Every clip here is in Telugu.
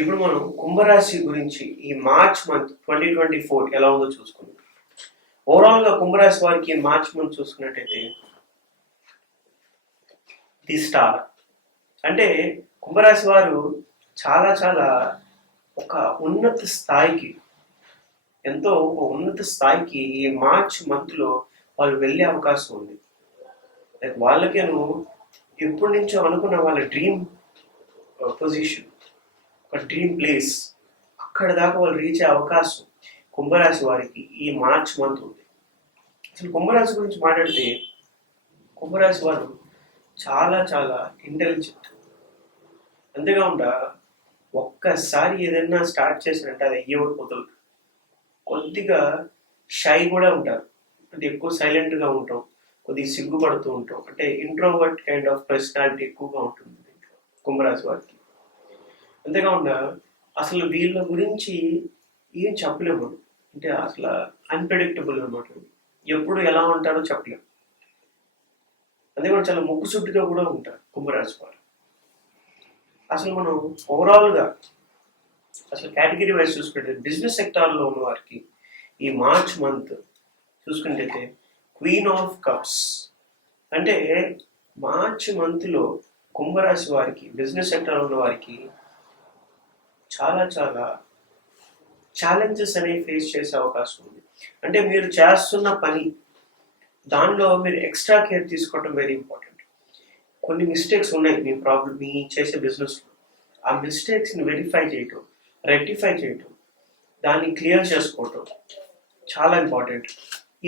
ఇప్పుడు మనం కుంభరాశి గురించి ఈ మార్చ్ మంత్ 2024 ఎలా ఉందో చూసుకుందాం. ఓవరాల్ గా కుంభరాశి వారికి మార్చ్ మంత్ చూసుకున్నట్టయితే ది స్టార్ అంటే కుంభరాశి వారు చాలా చాలా ఒక ఉన్నత స్థాయికి ఎంతో ఒక ఉన్నత స్థాయికి ఈ మార్చ్ మంత్ లో వాళ్ళు వెళ్ళే అవకాశం ఉంది. లైక్ వాళ్ళకేను ఎప్పటి నుంచో అనుకున్న వాళ్ళ డ్రీమ్ పొజిషన్, ఒక డ్రీమ్ ప్లేస్, అక్కడ దాకా వాళ్ళు రీచ్ అయ్యే అవకాశం కుంభరాశి వారికి ఈ మార్చ్ మంత్ ఉంది. అసలు కుంభరాశి గురించి మాట్లాడితే కుంభరాశి వారు చాలా చాలా ఇంటెలిజెంట్. అంతేకాకుండా ఒక్కసారి ఏదైనా స్టార్ట్ చేసినట్టు అది అయ్యేవైపోతుంది. కొద్దిగా షై కూడా ఉంటారు, అంటే ఎక్కువ సైలెంట్గా ఉంటాం, కొద్దిగా సిగ్గుపడుతూ ఉంటాం, అంటే ఇంట్రోవర్ట్ కైండ్ ఆఫ్ పర్సనాలిటీ ఎక్కువగా ఉంటుంది కుంభరాశి వారికి. అంతేకాకుండా అసలు వీళ్ళ గురించి ఏం చెప్పలేము, అంటే అసలు అన్ప్రెడిక్టబుల్ అనమాట. ఎప్పుడు ఎలా ఉంటారో చెప్పలేము. అంతేకాకుండా చాలా ముక్కుసూటిగా కూడా ఉంటారు కుంభరాశి వారు. అసలు మనం ఓవరాల్గా అసలు కేటగిరీ వైజ్ చూసుకుంటే బిజినెస్ సెక్టార్లో ఉన్న వారికి ఈ మార్చ్ మంత్ చూసుకుంటే క్వీన్ ఆఫ్ కప్స్, అంటే మార్చ్ మంత్లో కుంభరాశి వారికి బిజినెస్ సెక్టార్ ఉన్న వారికి చాలా చాలా ఛాలెంజెస్ అనేవి ఫేస్ చేసే అవకాశం ఉంది. అంటే మీరు చేస్తున్న పని దానిలో మీరు ఎక్స్ట్రా కేర్ తీసుకోవడం వెరీ ఇంపార్టెంట్. కొన్ని మిస్టేక్స్ ఉన్నాయి మీ ప్రాబ్లం, మీ చేసే బిజినెస్లో. ఆ మిస్టేక్స్ని వెరిఫై చేయటం, రెక్టిఫై చేయటం, దాన్ని క్లియర్ చేసుకోవటం చాలా ఇంపార్టెంట్.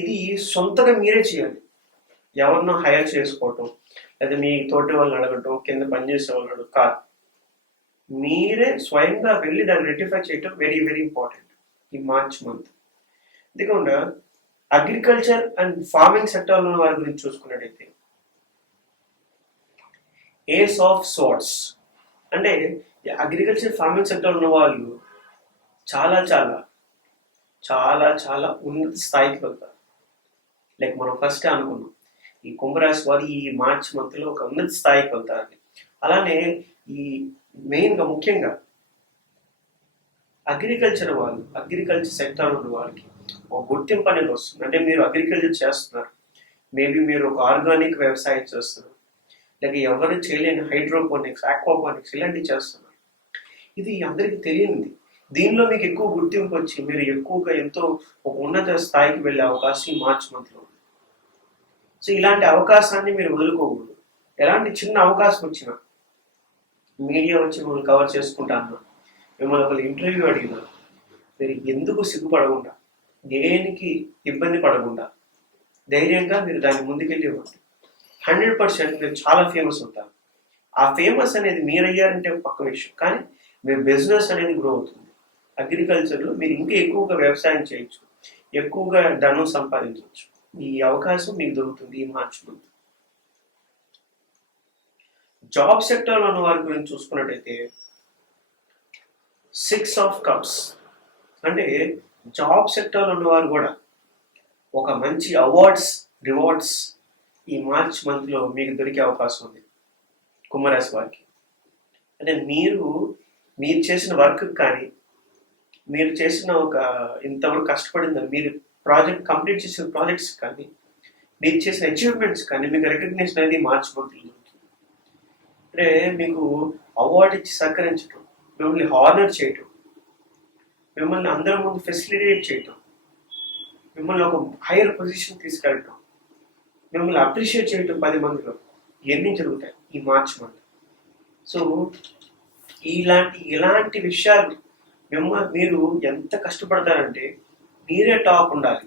ఇది సొంతగా మీరే చేయాలి, ఎవరినో హైర్ చేసుకోవటం లేదా మీ తోటి వాళ్ళని అడగటం, కింద పనిచేసే వాళ్ళని కాదు. మీరే స్వయంగా వెళ్ళి దాన్ని రెక్టిఫై చేయటం వెరీ వెరీ ఇంపార్టెంట్ ఈ మార్చ్ మంత్. అంతేకాకుండా అగ్రికల్చర్ అండ్ ఫార్మింగ్ సెక్టర్లో ఉన్న వారి గురించి చూసుకున్నట్టయితే ఏస్ ఆఫ్ స్వార్డ్స్, అంటే అగ్రికల్చర్ ఫార్మింగ్ సెక్టర్ ఉన్న వాళ్ళు చాలా చాలా చాలా చాలా ఉన్నత స్థాయికి వెళ్తారు. లైక్ మనం ఫస్ట్ అనుకున్నాం ఈ కుంభరాశి వారు ఈ మార్చ్ మంత్లో ఒక ఉన్నత స్థాయికి వెళ్తారని. అలానే ఈ మెయిన్గా ముఖ్యంగా అగ్రికల్చర్ వాళ్ళు, అగ్రికల్చర్ సెక్టర్ ఉన్న వాళ్ళకి ఒక గుర్తింపు అనేది వస్తుంది. అంటే మీరు అగ్రికల్చర్ చేస్తున్నారు, మేబీ మీరు ఒక ఆర్గానిక్ వ్యవసాయం చేస్తున్నారు, లేక ఎవరు చేయలేని హైడ్రోపోనిక్స్, ఆక్వాపోనిక్స్ ఇలాంటివి చేస్తున్నారు. ఇది అందరికీ తెలియనిది. దీనిలో మీకు ఎక్కువ గుర్తింపు వచ్చి మీరు ఎక్కువగా ఎంతో ఒక ఉన్నత స్థాయికి వెళ్ళే అవకాశం ఈ మార్చ్ మంత్లో ఉంది. సో ఇలాంటి అవకాశాన్ని మీరు వదులుకోకూడదు. ఎలాంటి చిన్న అవకాశం వచ్చినా మీడియా వచ్చి మిమ్మల్ని కవర్ చేసుకుంటా అన్నా, మిమ్మల్ని ఒకళ్ళు ఇంటర్వ్యూ అడిగినా మీరు ఎందుకు సిగ్గుపడకుండా, దేనికి ఇబ్బంది పడకుండా ధైర్యంగా మీరు దాన్ని ముందుకెళ్ళి ఇవ్వండి. 100% మీరు చాలా ఫేమస్ అవుతారు. ఆ ఫేమస్ అనేది మీరు అయ్యారంటే పక్క విషయం, కానీ మీ బిజినెస్ అనేది గ్రో అవుతుంది. అగ్రికల్చర్లో మీరు ఇంకా ఎక్కువగా వ్యవసాయం చేయొచ్చు, ఎక్కువగా ధనం సంపాదించవచ్చు. ఈ అవకాశం మీకు దొరుకుతుంది ఈ మార్చ్ మంత్. జాబ్ సెక్టర్లో ఉన్న వారి గురించి చూసుకున్నట్టయితే 6 ఆఫ్ కప్స్, అంటే జాబ్ సెక్టర్లో ఉన్నవారు కూడా ఒక మంచి అవార్డ్స్, రివార్డ్స్ ఈ మార్చ్ మంత్లో మీకు దొరికే అవకాశం ఉంది కుంభరాశి వారికి. అంటే మీరు చేసిన వర్క్ కానీ, మీరు చేసిన ఒక ఇంతవరకు కష్టపడిందని మీరు ప్రాజెక్ట్ కంప్లీట్ చేసిన ప్రాజెక్ట్స్ కానీ, మీరు చేసిన అచీవ్మెంట్స్ కానీ మీకు రికగ్నిషన్ అనేది మార్చ్ మంత్లో దొరుకుతుంది. అంటే మీకు అవార్డు ఇచ్చి సత్కరించడం, మిమ్మల్ని హానర్ చేయటం, మిమ్మల్ని అందరి ముందు ఫెసిలిటేట్ చేయటం, మిమ్మల్ని ఒక హైయర్ పొజిషన్ తీసుకెళ్ళటం, మిమ్మల్ని అప్రిషియేట్ చేయటం 10 మందిలో, ఇవన్నీ జరుగుతాయి ఈ మార్చ్ మంత్. సో ఇలాంటి విషయాలు మీరు ఎంత కష్టపడతారంటే మీరే టాప్ ఉండాలి,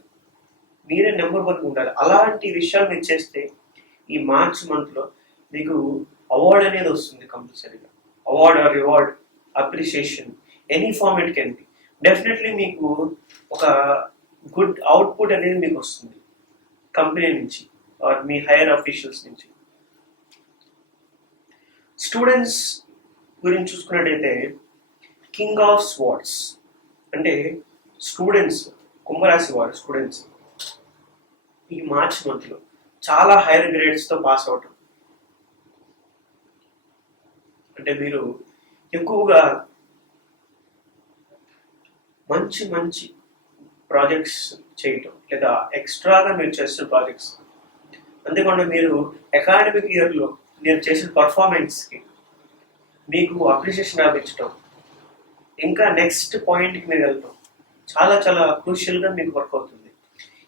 మీరే నెంబర్ 1 ఉండాలి. అలాంటి విషయాలు మీరు చేస్తే ఈ మార్చ్ మంత్లో మీకు అవార్డ్ అనేది వస్తుంది కంపల్సరీగా. Award or reward, appreciation, any form it can be. Definitely మీకు ఒక గుడ్ అవుట్పుట్ అనేది మీకు వస్తుంది కంపెనీ నుంచి ఆర్ మీ హైయర్ అఫీషియల్స్ నుంచి. స్టూడెంట్స్ గురించి చూసుకున్నట్టయితే కింగ్ ఆఫ్ స్వార్డ్స్, అంటే స్టూడెంట్స్, కుంభరాశి వారు స్టూడెంట్స్ ఈ మార్చ్ మంత్లో చాలా హైయర్ గ్రేడ్స్తో పాస్ అవటం, అంటే మీరు ఎక్కువగా మంచి మంచి ప్రాజెక్ట్స్ చేయటం, లేదా ఎక్స్ట్రాగా మీరు చేసిన ప్రాజెక్ట్స్, అంతేకాకుండా మీరు అకాడమిక్ ఇయర్లో మీరు చేసిన పర్ఫార్మెన్స్కి మీకు అప్రిషియేషన్ లభించడం, ఇంకా నెక్స్ట్ పాయింట్కి మీరు వెళ్తాం చాలా చాలా క్రూషియల్గా మీకు వర్క్ అవుతుంది.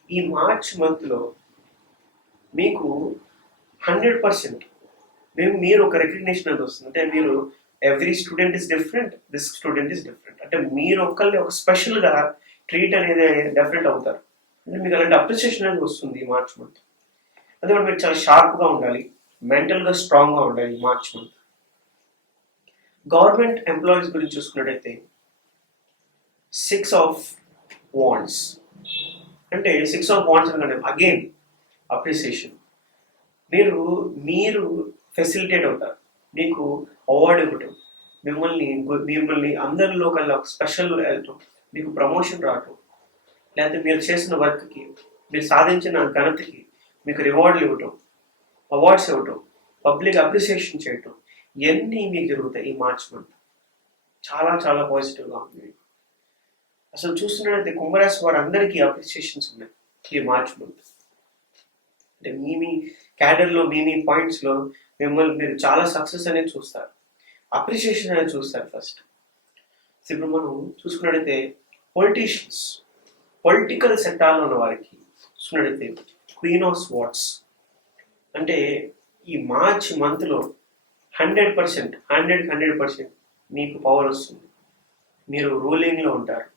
ఈ మార్చ్ మంత్లో మీకు 100% మీరు ఒక రికగ్నిషన్ అనేది వస్తుంది. అంటే మీరు every student is different, this student is different, అంటే మీరు ఒక్కరిని ఒక స్పెషల్గా ట్రీట్ అనేది డెఫినెట్ అవుతారు. అంటే మీకు అలాంటి అప్రిసియేషన్ అనేది వస్తుంది ఈ మార్చ్ మంత్. అదే మీరు చాలా షార్ప్గా ఉండాలి, మెంటల్గా స్ట్రాంగ్గా ఉండాలి ఈ మార్చ్ మంత్. గవర్నమెంట్ ఎంప్లాయీస్ గురించి చూసుకున్నట్టయితే 6 ఆఫ్ వాండ్స్, అంటే 6 ఆఫ్ వాండ్స్ అనగానే అగైన్ అప్రిసియేషన్. మీరు ఫెసిలిటేట్ అవుతారు, మీకు అవార్డు ఇవ్వటం, మిమ్మల్ని అందరిలో కల్లా ఒక స్పెషల్ వెళ్ళటం, మీకు ప్రమోషన్ రావటం, లేకపోతే మీరు చేసిన వర్క్కి, మీరు సాధించిన ఘనతకి మీకు రివార్డులు ఇవ్వటం, అవార్డ్స్ ఇవ్వటం, పబ్లిక్ అప్రిసియేషన్ చేయటం, ఇవన్నీ మీకు జరుగుతాయి ఈ మార్చ్ మంత్. చాలా చాలా పాజిటివ్గా ఉంది. అసలు చూస్తున్నట్లయితే కుంభరాశి వారు అందరికీ అప్రిసియేషన్స్ ఉన్నాయి ఈ మార్చ్ మంత్. అంటే మీ క్యాడర్లో మీ పాయింట్స్లో మిమ్మల్ని మీరు చాలా సక్సెస్ అనేది చూస్తారు, అప్రిషియేషన్ అనేది చూస్తారు ఫస్ట్. ఇప్పుడు మనం చూసుకున్నట్టయితే పొలిటికల్ సెక్టార్లో ఉన్న వారికి చూసుకున్నట్టయితే క్వీన్ ఆఫ్ స్వార్డ్స్, అంటే ఈ మార్చ్ మంత్లో 100% మీకు పవర్ వస్తుంది. మీరు రూలింగ్లో ఉంటారు,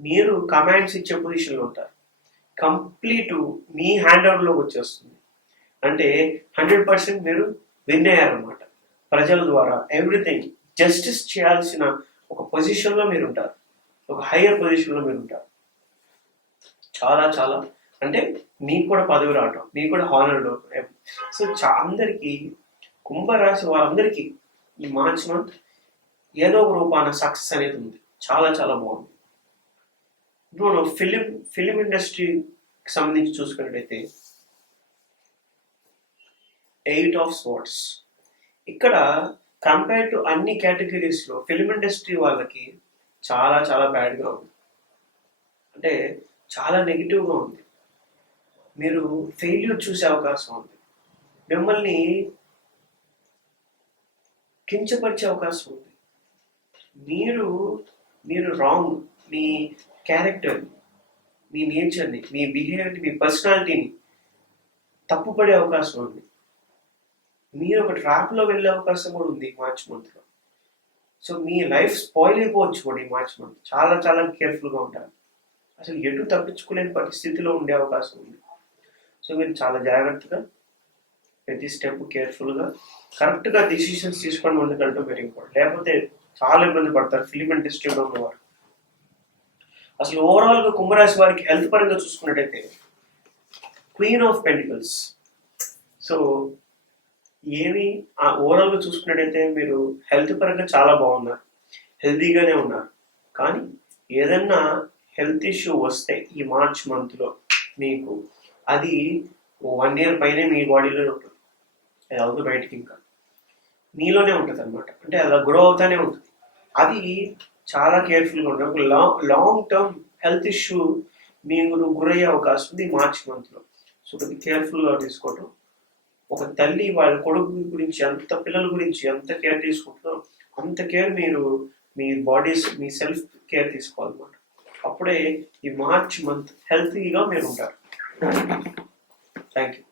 మీరు కమాండ్స్ ఇచ్చే పొజిషన్లో ఉంటారు, కంప్లీట్ మీ హ్యాండ్ ఓవర్లోకి వచ్చేస్తుంది. అంటే 100% మీరు విన్ అయ్యారనమాట. ప్రజల ద్వారా ఎవ్రీథింగ్ జస్టిస్ చేయాల్సిన ఒక పొజిషన్లో మీరు ఉంటారు, ఒక హయ్యర్ పొజిషన్లో మీరు ఉంటారు. చాలా చాలా అంటే మీకు కూడా పదవి రావటం, మీకు కూడా హానర్. సో అందరికీ కుంభరాశి వారందరికీ ఈ మార్చ్ మంత్ ఏదో ఒక రూపాన సక్సెస్ అనేది ఉంది. చాలా చాలా బాగుంది. ఇప్పుడు మనం ఫిలిం ఇండస్ట్రీకి సంబంధించి చూసుకున్నట్టయితే 8 ఆఫ్ స్వార్డ్స్. ఇక్కడ కంపేర్ టు అన్ని కేటగిరీస్లో ఫిలిం ఇండస్ట్రీ వాళ్ళకి చాలా చాలా బ్యాడ్గా ఉంది, అంటే చాలా నెగిటివ్గా ఉంది. మీరు ఫెయిల్యూర్ చూసే అవకాశం ఉంది, మిమ్మల్ని కించపరిచే అవకాశం ఉంది. మీరు రాంగ్, మీ క్యారెక్టర్ని, మీ నేచర్ని, మీ బిహేవియర్ని, మీ పర్సనాలిటీని తప్పుపడే అవకాశం ఉంది. మీరు ఒక ట్రాప్లో వెళ్ళే అవకాశం కూడా ఉంది ఈ మార్చ్ మంత్లో. సో మీ లైఫ్ స్పాయిల్ అయిపోవచ్చు కూడా ఈ మార్చ్ మంత్. చాలా చాలా కేర్ఫుల్గా ఉంటారు, అసలు ఎటు తప్పించుకోలేని పరిస్థితిలో ఉండే అవకాశం ఉంది. సో మీరు చాలా జాగ్రత్తగా ప్రతి స్టెప్ కేర్ఫుల్గా కరెక్ట్గా డిసిషన్స్ తీసుకొని ముందుకెళ్ళడం వెరీ ఇంపార్టెంట్. లేకపోతే చాలా ఇబ్బంది పడతారు ఫిలిం ఇండస్ట్రీలో ఉన్నవారు. అసలు ఓవరాల్గా కుంభరాశి వారికి హెల్త్ పరంగా చూసుకున్నట్టయితే క్వీన్ ఆఫ్ పెంటికల్స్. సో ఓవరాల్గా చూసుకున్నట్టయితే మీరు హెల్త్ పరంగా చాలా బాగున్నారు, హెల్తీగానే ఉన్నారు. కానీ ఏదన్నా హెల్త్ ఇష్యూ వస్తే ఈ మార్చ్ మంత్లో మీకు అది 1 year పైనే మీ బాడీలోనే ఉంటుంది, అది అవుతూ బయటికి ఇంకా మీలోనే ఉంటుంది అనమాట. అంటే అలా గ్రో అవుతానే ఉంటుంది. అది చాలా కేర్ఫుల్గా ఉంటుంది. ఒక లాంగ్ టర్మ్ హెల్త్ ఇష్యూ మీరు గురయ్యే అవకాశం ఉంది మార్చ్ మంత్లో. సో కొద్దిగా కేర్ఫుల్గా తీసుకోవటం. ఒక తల్లి వాళ్ళ కొడుకు గురించి పిల్లల గురించి ఎంత కేర్ తీసుకుంటుందో అంత కేర్ మీరు మీ సెల్ఫ్ కేర్ తీసుకోవాలన్నమాట. అప్పుడే ఈ మార్చ్ మంత్ హెల్తీగా మీరు ఉంటారు. Thank you.